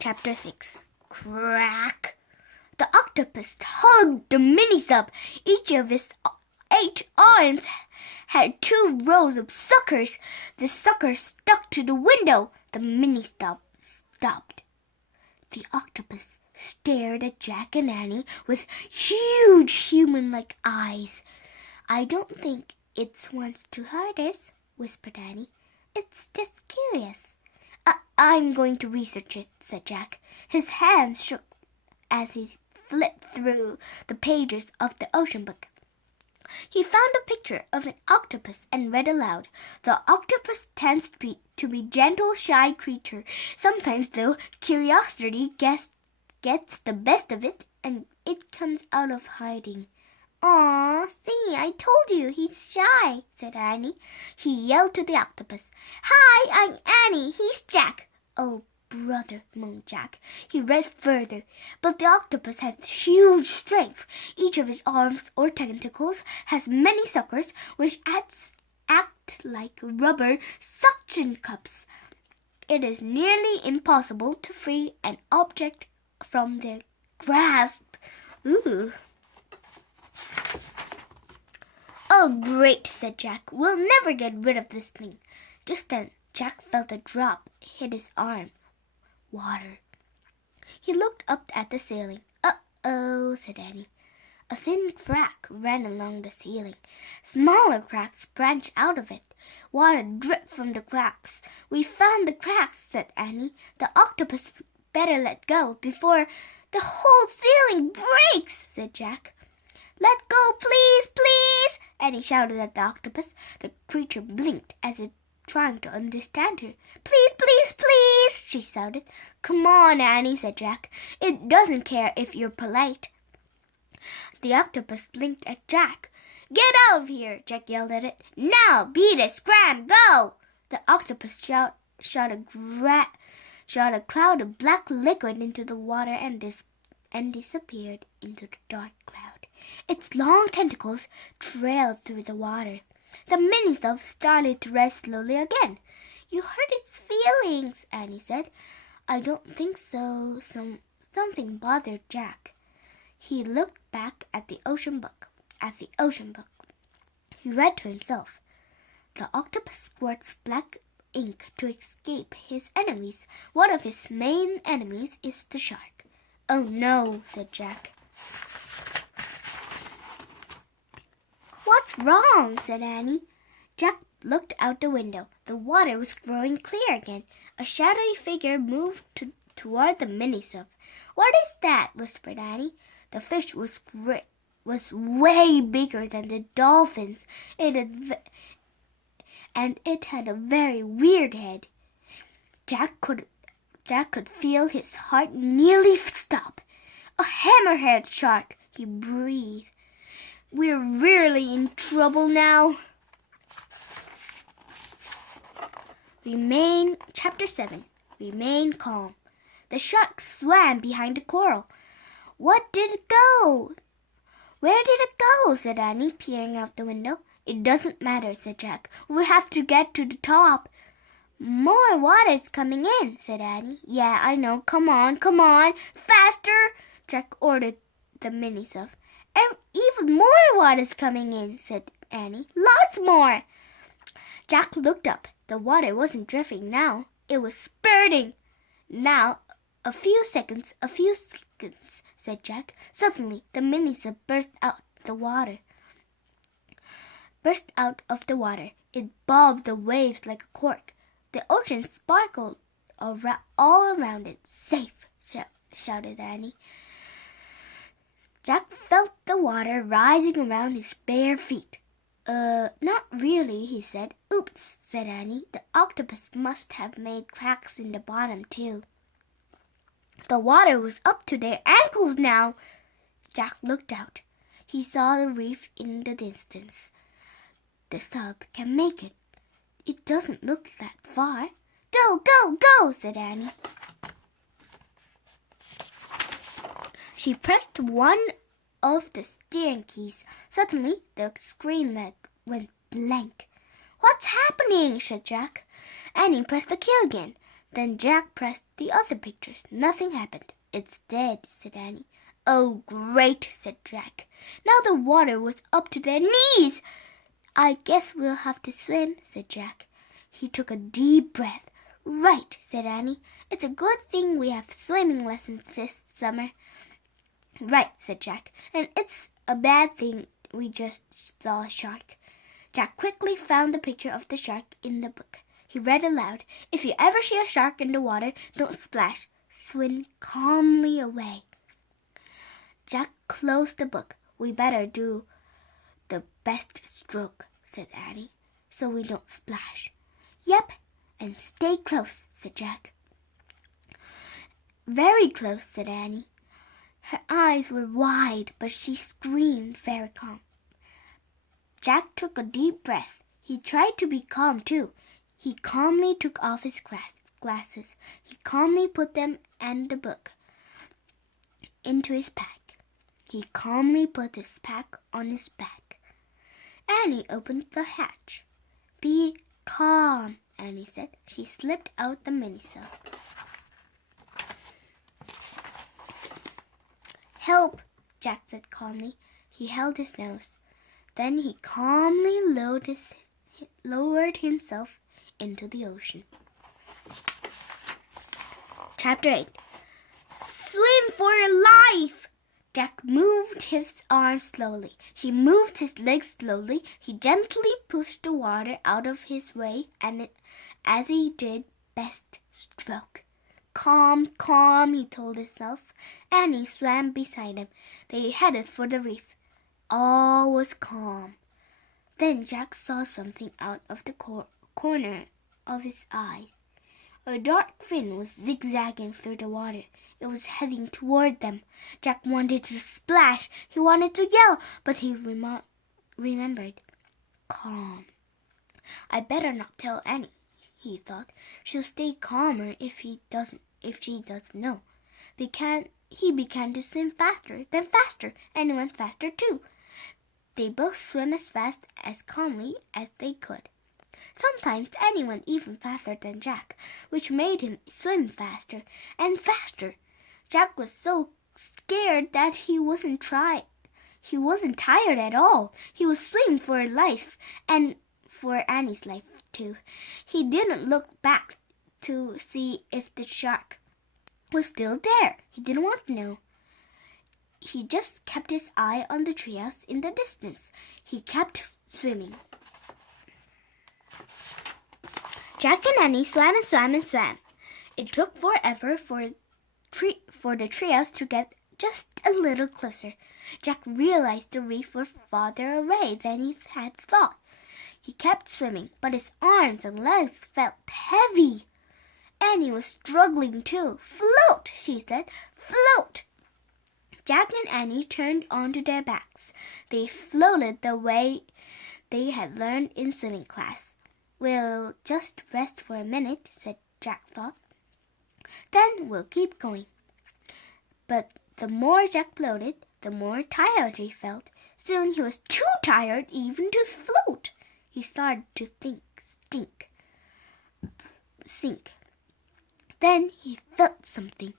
Chapter 6. Crack! The octopus hugged the mini-sub. Each of his 8 arms had 2 rows of suckers. The suckers stuck to the window. The mini-sub stopped. The octopus stared at Jack and Annie with huge human-like eyes. "I don't think it wants to hurt us," whispered Annie. "It's just curious." I'm going to research it," said Jack. His hands shook as he flipped through the pages of the ocean book. He found a picture of an octopus and read aloud. "The octopus tends to be gentle, shy creature. Sometimes, though, curiosity gets the best of it, and it comes out of hiding." "Aw, see, I told you he's shy," said Annie. He yelled to the octopus. "Hi, I'm Annie. He's Jack." "Oh, brother," moaned Jack. He read further. "But the octopus has huge strength. Each of his arms or tentacles has many suckers, which act like rubber suction cups. It is nearly impossible to free an object from their grasp." "Ooh." "Oh, great," said Jack. "We'll never get rid of this thing." Just then, Jack felt a drop hit his arm. Water. He looked up at the ceiling. "Uh-oh," said Annie. A thin crack ran along the ceiling. Smaller cracks branched out of it. Water dripped from the cracks. "We found the cracks," said Annie. "The octopus better let go before the whole ceiling breaks," said Jack. "Let go, please, please," Annie shouted at the octopus. The creature blinked as if trying to understand her. "Please, please, please," she shouted. "Come on, Annie," said Jack. "It doesn't care if you're polite." The octopus blinked at Jack. "Get out of here," Jack yelled at it. "Now, beat it, scram, go!" The octopus shot a cloud of black liquid into the water and disappeared into the dark cloud. Its long tentacles trailed through the water. The mini-sub started to rise slowly again. "You hurt its feelings," Annie said. "I don't think so." Something bothered Jack. He looked back at the ocean book. He read to himself. "The octopus squirts black ink to escape his enemies. One of his main enemies is the shark." "Oh no," said Jack. "What's wrong?" said Annie. Jack looked out the window. The water was growing clear again. A shadowy figure moved toward the mini-sub. "What is that?" whispered Annie. The fish was way bigger than the dolphins. It had a very weird head. Jack could feel his heart nearly stop. "A hammerhead shark," he breathed. "We're really in trouble now." Chapter 7. Remain calm. The shark swam behind the coral. "What did it go?" "Where did it go?" said Annie, peering out the window. "It doesn't matter," said Jack. "We have to get to the top." "More water's coming in," said Annie. "Yeah, I know. Come on, faster," Jack ordered the mini-sub. "Even more water's coming in," said Annie. "Lots more." Jack looked up. The water wasn't dripping now. It was spurting. "Now, a few seconds," said Jack. Suddenly, the mini-sub burst out of the water. It bobbed the waves like a cork. The ocean sparkled all around it. "Safe," shouted Annie. Jack felt the water rising around his bare feet. Not really," he said. "Oops," said Annie. "The octopus must have made cracks in the bottom, too." The water was up to their ankles now. Jack looked out. He saw the reef in the distance. "The sub can make it. It doesn't look that far." "Go, go, go," said Annie. She pressed one of the steering keys. Suddenly, the screen went blank. "What's happening?" said Jack. Annie pressed the key again. Then Jack pressed the other pictures. Nothing happened. It's dead, said Annie. Oh, great, said Jack. Now the water was up to their knees. I guess we'll have to swim, said Jack. He took a deep breath. Right, said Annie. It's a good thing we have swimming lessons this summer. Right, said Jack. And it's a bad thing we just saw a shark. Jack quickly found the picture of the shark in the book. He read aloud, If you ever see a shark in the water, don't splash. Swim calmly away. Jack closed the book. We better do the best stroke, said Annie, so we don't splash. Yep, and stay close, said Jack. Very close, said Annie. Her eyes were wide, but she screamed very calm. Jack took a deep breath. He tried to be calm, too. He calmly took off his glasses. He calmly put them and the book into his pack. He calmly put his pack on his back. Annie opened the hatch. Be calm, Annie said. She slipped out the mini-sub. Help, Jack said calmly. He held his nose. Then he calmly lowered himself into the ocean. Chapter 8. Swim for your life! Jack moved his arms slowly. He moved his legs slowly. He gently pushed the water out of his way, and as he did, best stroke. Calm, calm, he told himself. Annie swam beside him. They headed for the reef. All was calm. Then Jack saw something out of the corner of his eye. A dark fin was zigzagging through the water. It was heading toward them. Jack wanted to splash. He wanted to yell, but he remembered. Calm. I better not tell Annie, he thought. She'll stay calmer if she doesn't know. He began to swim faster, then faster, and went faster too. They both swam as fast, as calmly as they could. Sometimes Annie went even faster than Jack, which made him swim faster and faster. Jack was so scared that he wasn't tired at all. He was swimming for his life and for Annie's life too. He didn't look back to see if the shark was still there. He didn't want to know. He just kept his eye on the treehouse in the distance. He kept swimming. Jack and Annie swam and swam and swam. It took forever for the treehouse to get just a little closer. Jack realized the reef was farther away than he had thought. He kept swimming, but his arms and legs felt heavy. Annie was struggling too. Float, she said. Float. Jack and Annie turned onto their backs. They floated the way they had learned in swimming class. We'll just rest for a minute, said Jack thought. Then we'll keep going. But the more Jack floated, the more tired he felt. Soon he was too tired even to float. He started to sink. Then he felt something.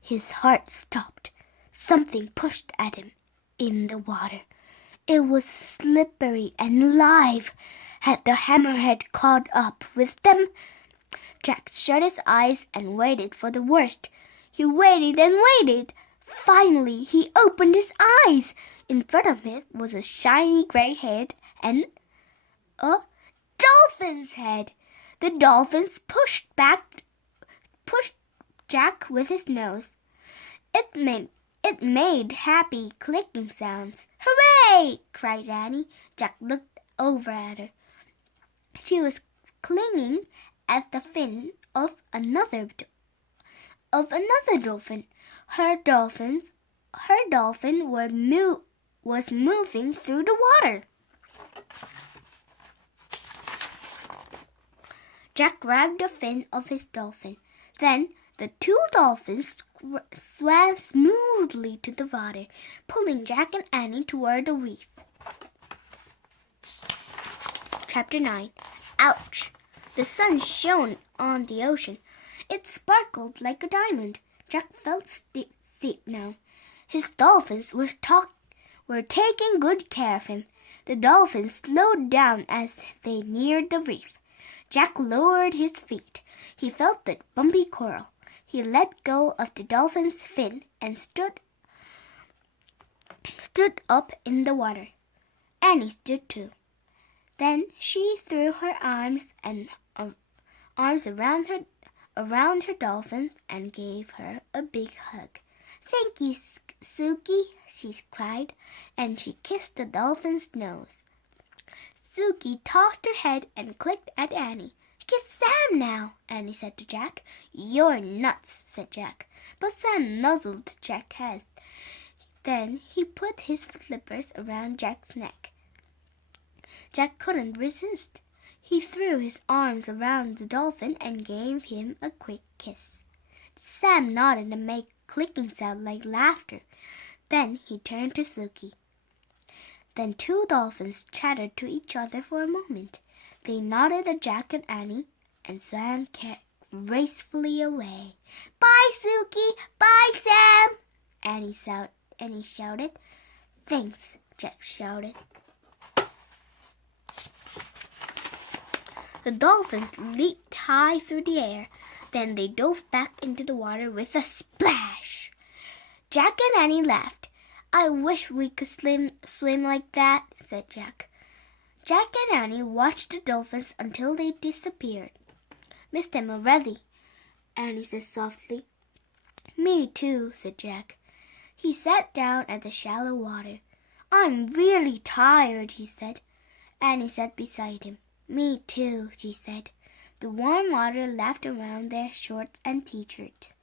His heart stopped. Something pushed at him in the water. It was slippery and live. Had the hammerhead caught up with them? Jack shut his eyes and waited for the worst. He waited and waited. Finally, he opened his eyes. In front of him was a shiny gray head and a dolphin's head. The dolphins pushed Jack with his nose. It made happy clicking sounds. Hooray! Cried Annie. Jack looked over at her. She was clinging at the fin of another dolphin. Her dolphin was moving through the water. Jack grabbed the fin of his dolphin. Then the two dolphins swam smoothly to the water, pulling Jack and Annie toward the reef. Chapter 9. Ouch! The sun shone on the ocean. It sparkled like a diamond. Jack felt safe now. His dolphins were taking good care of him. The dolphins slowed down as they neared the reef. Jack lowered his feet. He felt the bumpy coral. He let go of the dolphin's fin and stood up in the water. Annie stood too. Then she threw her arms around her dolphin and gave her a big hug. "Thank you, Suki," she cried, and she kissed the dolphin's nose. Suki tossed her head and clicked at Annie. "Kiss Sam now," Annie said to Jack. "You're nuts," said Jack. But Sam nuzzled Jack's head. Then he put his flippers around Jack's neck. Jack couldn't resist. He threw his arms around the dolphin and gave him a quick kiss. Sam nodded and made clicking sound like laughter. Then he turned to Suki. Then two dolphins chattered to each other for a moment. They nodded at Jack and Annie and swam gracefully away. "Bye, Suki! Bye, Sam!" Annie shouted. "Thanks," Jack shouted. The dolphins leaped high through the air. Then they dove back into the water with a splash. Jack and Annie laughed. "I wish we could swim like that," said Jack. Jack and Annie watched the dolphins until they disappeared. "Miss them already," Annie said softly. "Me too," said Jack. He sat down at the shallow water. "I'm really tired," he said. Annie sat beside him. "Me too," she said. The warm water lapped around their shorts and t-shirts.